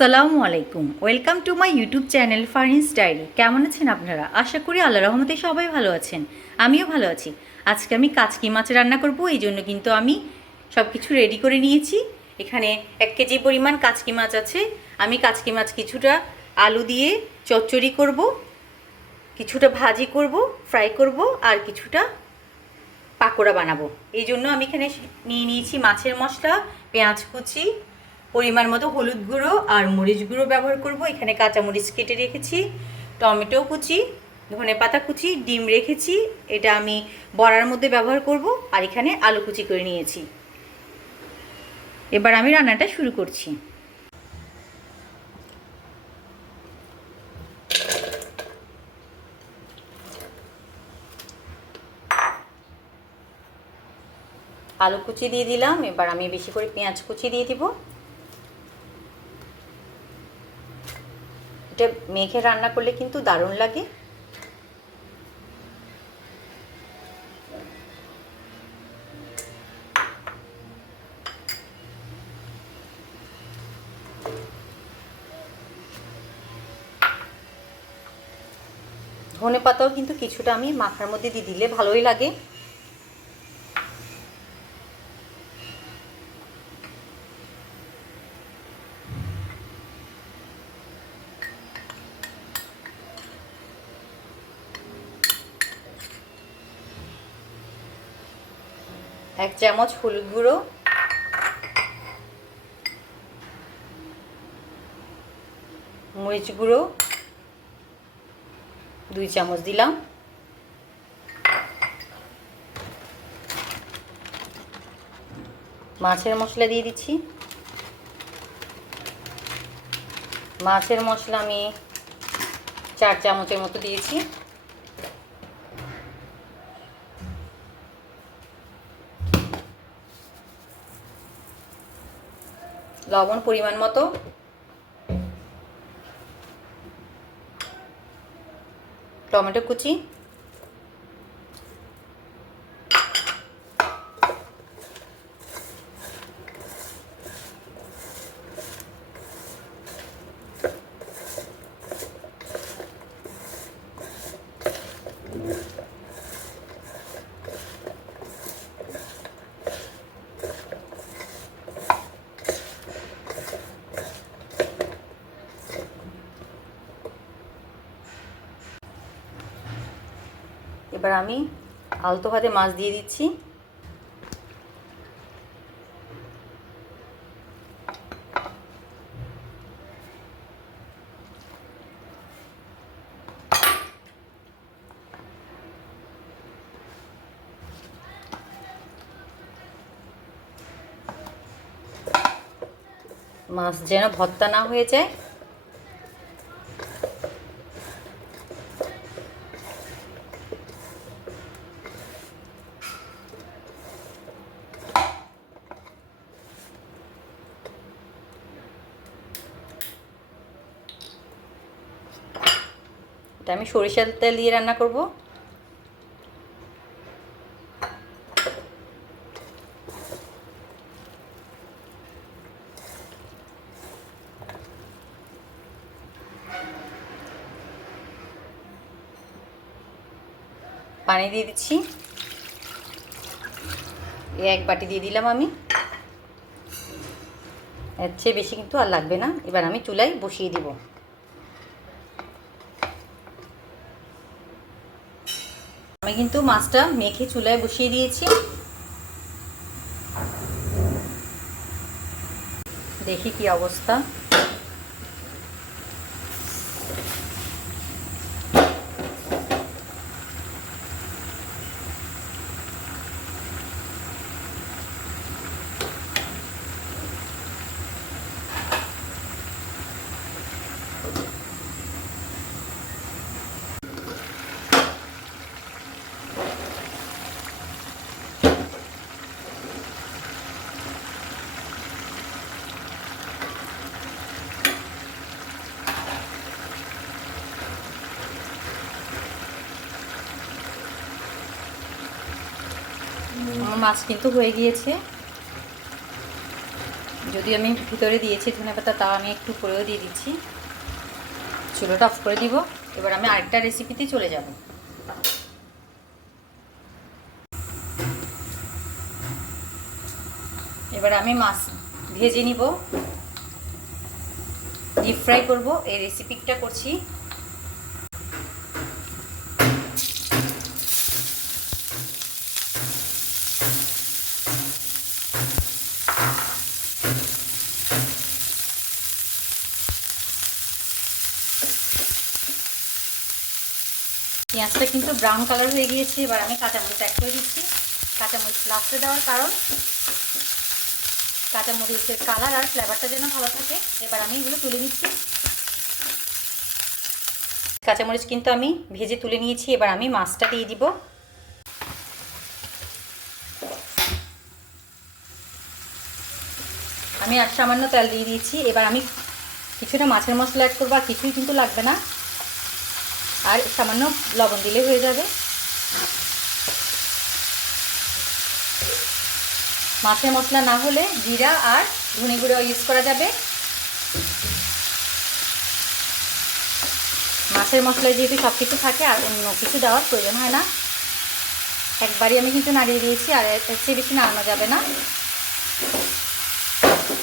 সালামু আলাইকুম। Welcome to my YouTube channel Farhin's diary কেমন আছেন আপনারা? আশা করি আল্লাহ রহমতে সবাই ভালো আছেন। আমিও ভালো আছি। আজকে আমি কাচকি মাছ রান্না করব, এই জন্য কিন্তু আমি সব কিছু রেডি করে নিয়েছি। এখানে এক কেজি পরিমাণ কাচকি মাছ আছে। আমি কাচকি মাছ কিছুটা আলু দিয়ে চচ্চড়ি করব, কিছুটা ভাজি করব ফ্রাই করব, আর কিছুটা পাকোড়া বানাবো। এই জন্য আমি এখানে নিয়ে নিয়েছি মাছের মশলা, পেঁয়াজ কুচি পরিমাণ মতো হলুদ গুঁড়ো আর মরিচ গুঁড়ো ব্যবহার করব। এখানে কাঁচা মরিচ কেটে রেখেছি, টমেটো কুচি, ধনে পাতা কুচি, ডিম রেখেছি, এটা আমি বড়ার মধ্যে ব্যবহার করব আর এখানে আলু কুচি করে নিয়েছি। এবার আমি রান্নাটা শুরু করছি। আলু কুচি দিয়ে দিলাম, এবার আমি বেশি করে পেঁয়াজ কুচি দিয়ে দিব। এটা মেখে রান্না করলে কিন্তু দারুণ লাগে। ধনে পাতাও কিন্তু কিছুটা আমি মাখার মধ্যে দিয়ে দিলে ভালোই লাগে। এক চামচ হলুদ গুঁড়ো। মরিচ গুঁড়ো। দুই চামচ দিলাম। মাছের মশলা দিয়ে দিচ্ছি। মাছের মশলা আমি চার চামচের মতো দিয়েছি। লবণ পরিমাণ মতো। টমেটো কুচি। এবার আমি আলতো হাতে মাছ দিয়ে দিচ্ছি। মাছ যেন ভর্তা না হয়ে যায়। এটা আমি সরিষার তেল দিয়ে রান্না করব। পানি দিয়ে দিচ্ছি। এক বাটি দিয়ে দিলাম আমি। এর চেয়ে বেশি কিন্তু আর লাগবে না। এবার আমি চুলায় বসিয়ে দিব। আমি কিন্তু মাছটা মেখে চুলায় বসিয়ে দিয়েছি। দেখি কি অবস্থা আমার মাছ কিন্তু হয়ে গিয়েছে। যদি আমি ভিতরে দিয়েছি ধনে পাতা, তাও আমি একটু করেও দিয়ে দিচ্ছি। চুলোটা অফ করে দিব। এবার আমি আরেকটা রেসিপিতে চলে যাব। এবার আমি মাছ ভেজে নিব। ডিপ ফ্রাই করব। এই রেসিপিটা করছি। পেঁয়াজটা কিন্তু ব্রাউন কালার হয়ে গিয়েছে। এবার আমি কাঁচামরিচ অ্যাড করে দিচ্ছি। কাঁচামরিচ লাস্টে দেওয়ার কারণ কাঁচামরিচের কালার আর ফ্লেভারটা যেন ভালো থাকে। এবার আমি এগুলো তুলে নিচ্ছি। কাঁচামরিচ কিন্তু আমি ভেজে তুলে নিয়েছি। এবার আমি মাছটা দিয়ে দিব। আমি আর সামান্য তেল দিয়ে দিয়েছি। এবার আমি কিছুটা মাছের মশলা অ্যাড করব, আর কিছুই কিন্তু লাগবে না। আর সামান্য লবণ দিলে হয়ে যাবে। মাছের মশলা না হলে জিরা আর ধনে গুঁড়ো ইউজ করা যাবে। মাছের মশলায় যেহেতু সব কিছু থাকে আর অন্য কিছু দেওয়ার প্রয়োজন হয় না। একবারই আমি কিন্তু নাড়িয়ে দিয়েছি আর এর চেয়ে বেশি নাড়ানো যাবে না।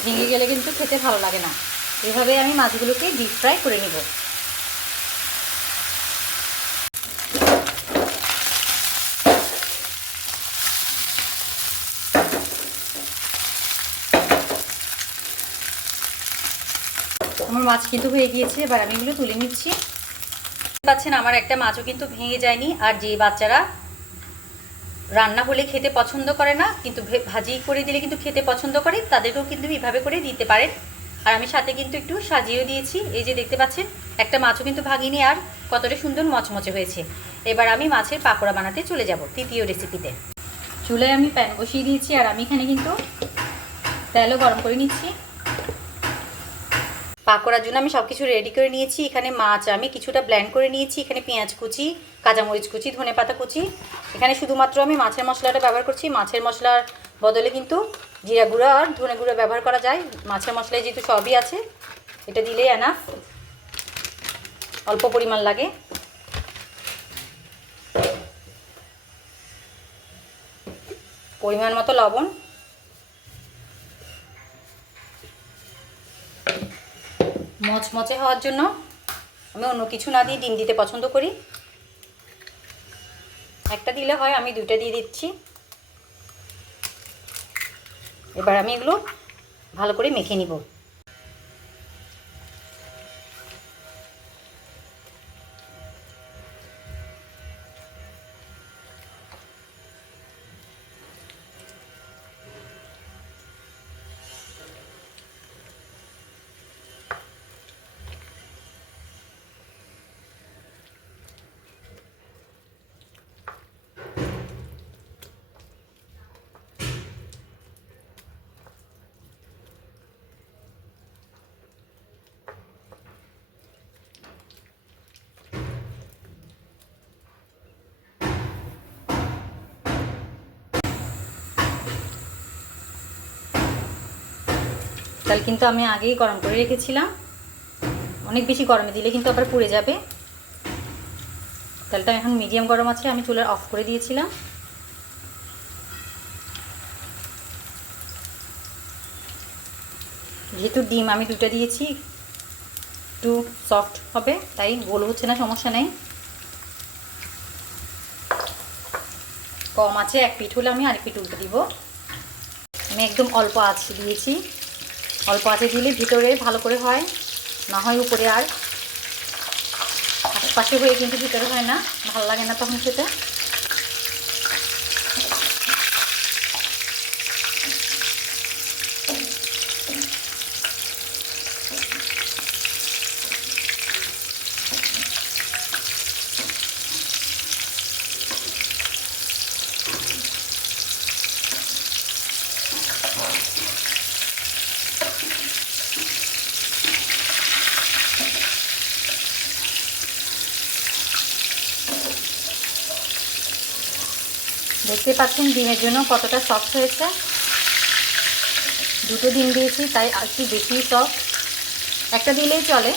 ভেঙে গেলে কিন্তু খেতে ভালো লাগে না। এভাবে আমি মাছগুলোকে ডিপ ফ্রাই করে নিব। আমার মাছ কিন্তু হয়ে গিয়েছে, এবার আমি এগুলো তুলে নিচ্ছি। পাচ্ছেন, আমার একটা মাছও কিন্তু ভেঙে যায়নি, আর যে বাচ্চারা রান্না হলে খেতে পছন্দ করে না, কিন্তু ভাজি করে দিলে কিন্তু খেতে পছন্দ করে, তাদেরকেও কিন্তু এভাবে করে দিতে পারেন। আর আমি সাথে কিন্তু একটু সাজিয়েও দিয়েছি, এই যে দেখতে পাচ্ছেন, একটা মাছও কিন্তু ভাঙিনি, আর কতটা সুন্দর মচমচে হয়েছে। এবার আমি মাছের পাকোড়া বানাতে চলে যাব তৃতীয় রেসিপিতে চুলায় আমি প্যান বসিয়ে দিয়েছি, আর আমি এখানে কিন্তু তেলও গরম করে নিচ্ছি। পাকোড়ার জন্য আমি সব কিছু রেডি করে নিয়েছি। এখানে মাছ আমি কিছুটা ব্ল্যান্ড করে নিয়েছি। এখানে পেঁয়াজ কুচি কাঁচামরিচ কুচি, ধনে পাতা কুচি। এখানে শুধুমাত্র আমি মাছের মশলাটা ব্যবহার করছি। মাছের মশলার বদলে কিন্তু জিরা গুঁড়ো আর ধনে গুঁড়ো ব্যবহার করা যায়। মাছের মশলায় যেহেতু সবই আছে, এটা দিলেই এনাফ অল্প পরিমাণ লাগে। পরিমাণ মতো লবণ। মচমচে হওয়ার জন্য আমি অন্য কিছু না দিয়ে ডিম দিতে পছন্দ করি। একটা দিলে হয়, আমি দুইটা দিয়ে দিচ্ছি। এবার আমি এগুলো ভালো করে মেখে নিব। তেল কিন্তু আমি আগেই গরম করে রেখেছিলাম। অনেক বেশি গরমে দিলে কিন্তু আবার পুড়ে যাবে। তেলটা এখন মিডিয়াম গরম আছে, আমি চুলার অফ করে দিয়েছিলাম। যেহেতু ডিম আমি দুটো দিয়েছি, একটু সফট হবে, তাই গোল হচ্ছে না, সমস্যা নেই। কম আছে, এক পিঠ হলে আমি আরেক পিঠ উল্টে দিব। আমি একদম অল্প আঁচ দিয়েছি। অল্প আঁচে দিলে ভিতরে ভালো করে হয়। না হয় উপরে আর। আশপাশে হয়ে কিন্তু ভিতরে হয় না। ভালো লাগে না তখন খেতে। দেখতে পাচ্ছেন ডিমের জন্য কতটা সফট হয়েছে। দুটো ডিম দিয়েছি, তাই একটু বেশি সফট একটা দিলেই চলে।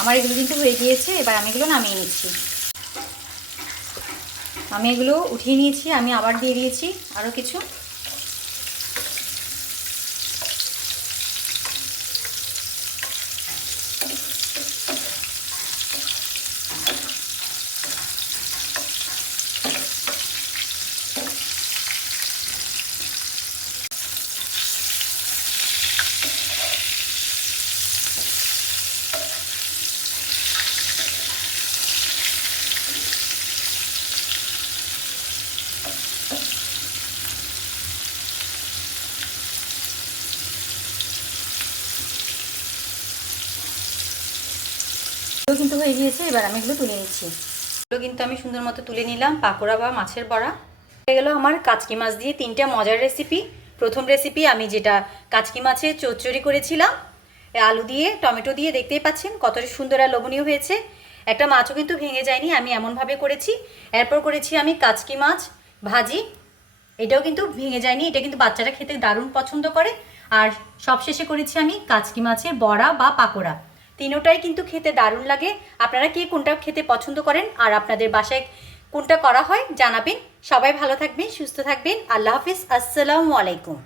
আমার এগুলো কিন্তু হয়ে গিয়েছে, এবার আমি এগুলো নামিয়ে নিচ্ছি। আমি এগুলো উঠিয়ে নিয়েছি, আমি আবার দিয়ে দিয়েছি আরও কিছু। এগুলো কিন্তু হয়ে গিয়েছে, এবার আমি এগুলো তুলে নিচ্ছি। এগুলো কিন্তু আমি সুন্দর মতো তুলে নিলাম, পাকোড়া বা মাছের বড়া। হয়ে গেল আমার কাচকি মাছ দিয়ে তিনটা মজার রেসিপি প্রথম রেসিপি আমি যেটা কাচকি মাছের চচ্চড়ি করেছিলাম আলু দিয়ে, টমেটো দিয়ে দেখতেই পাচ্ছেন কতটা সুন্দর আর লোভনীয় হয়েছে। একটা মাছও কিন্তু ভেঙে যায়নি, আমি এমনভাবে করেছি। এরপর করেছি আমি কাচকি মাছ ভাজি। এটাও কিন্তু ভেঙে যায়নি, এটা কিন্তু বাচ্চারা খেতে দারুণ পছন্দ করে। আর সবশেষে করেছি আমি কাচকি মাছের বড়া বা পাকোড়া। তিনোটাই কিন্তু খেতে দারুণ লাগে। আপনারা কে কোনটা খেতে পছন্দ করেন আর আপনাদের বাসায় কোনটা করা হয় জানাবেন। সবাই ভালো থাকবেন, সুস্থ থাকবেন। আল্লাহ হাফিজ। আসসালামু আলাইকুম।